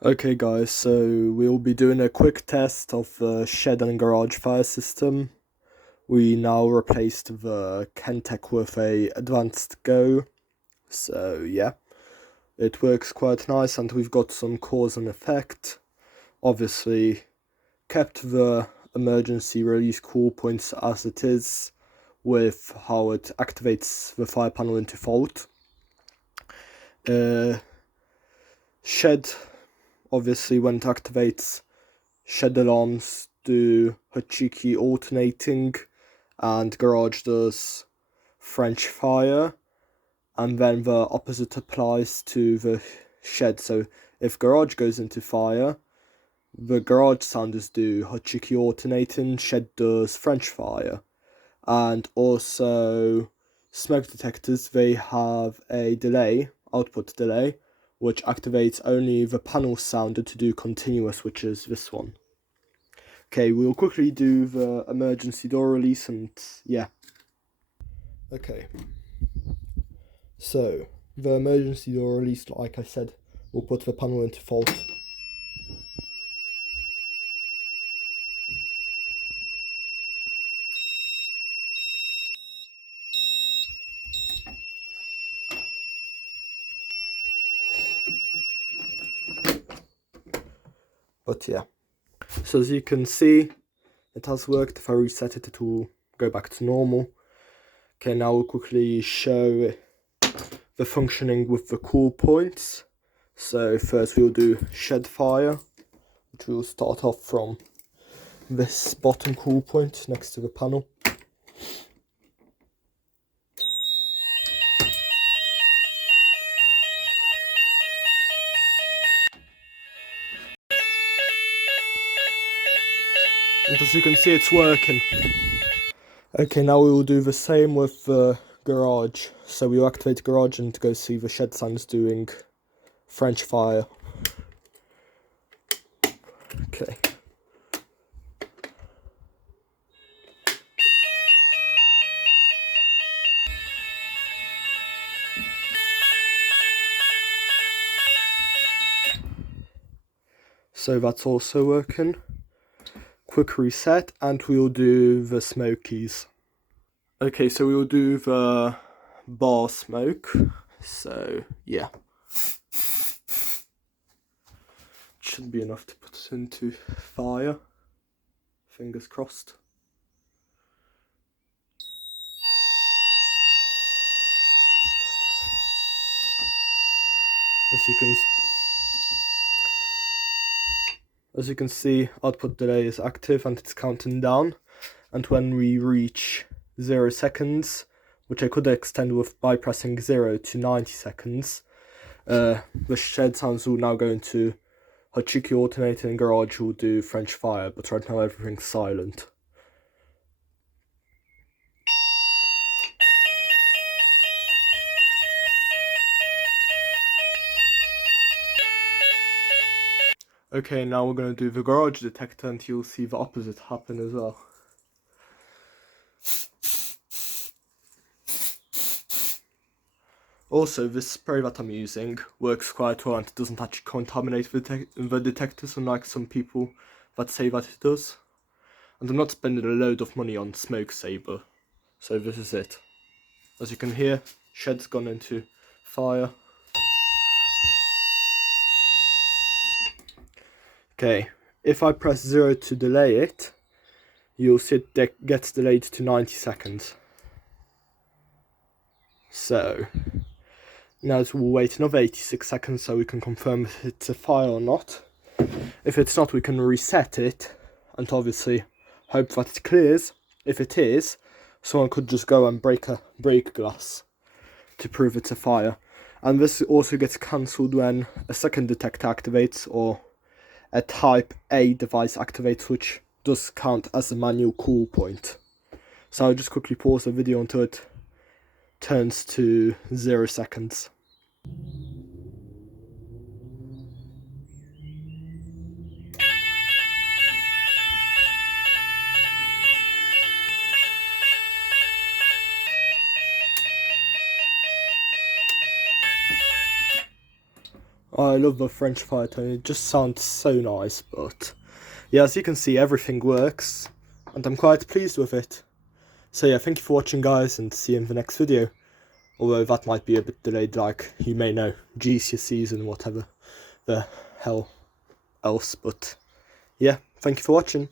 Okay guys, so we'll be doing a quick test of the shed and garage fire system. We now replaced the Kentech with a Advanced Go, so yeah, it works quite nice and we've got some cause and effect. Obviously kept the emergency release cool points as it is with how it activates the fire panel into fault. Shed, obviously when it activates, shed alarms do Hachiki alternating, and garage does French fire, and then the opposite applies to the shed. So if garage goes into fire, the garage sounders do Hachiki alternating, shed does French fire. And also smoke detectors, they have a delay, output delay, which activates only the panel sounder to do continuous, which is this one. Okay, we'll quickly do the emergency door release and yeah. Okay. So, the emergency door release, like I said, will put the panel into fault. But yeah. So as you can see, it has worked. If I reset it, it will go back to normal. Okay, now we'll quickly show the functioning with the cool points. So first we'll do shed fire, which will start off from this bottom cool point next to the panel. And as you can see, it's working. Okay, now we will do the same with the garage. So we'll activate garage and go see the shed sounds doing French fire. Okay. So that's also working. Quick reset, and we'll do the smokies. Okay, so we'll do the bar smoke. So yeah, should be enough to put it into fire. Fingers crossed. As you can see, output delay is active and it's counting down. And when we reach 0 seconds, which I could extend with by pressing 0 to 90 seconds, the shed sounds will now go into Hachiki alternator and garage will do French fire, but right now everything's silent. Okay, now we're going to do the garage detector and you'll see the opposite happen as well. Also, this spray that I'm using works quite well and it doesn't actually contaminate the detectors, unlike some people that say that it does. And I'm not spending a load of money on Smoke Saber, so this is it. As you can hear, shed's gone into fire. Okay, if I press 0 to delay it, you'll see it gets delayed to 90 seconds. So, now we'll wait another 86 seconds so we can confirm if it's a fire or not. If it's not, we can reset it and obviously hope that it clears. If it is, someone could just go and break a break glass to prove it's a fire. And this also gets cancelled when a second detector activates or a type A device activates, which does count as a manual cool point. So I'll just quickly pause the video until it turns to 0 seconds. I love the French fire tone, it just sounds so nice, but yeah, as you can see, everything works, and I'm quite pleased with it. So yeah, thank you for watching, guys, and see you in the next video. Although that might be a bit delayed, like you may know, GCSEs and whatever the hell else, but yeah, thank you for watching.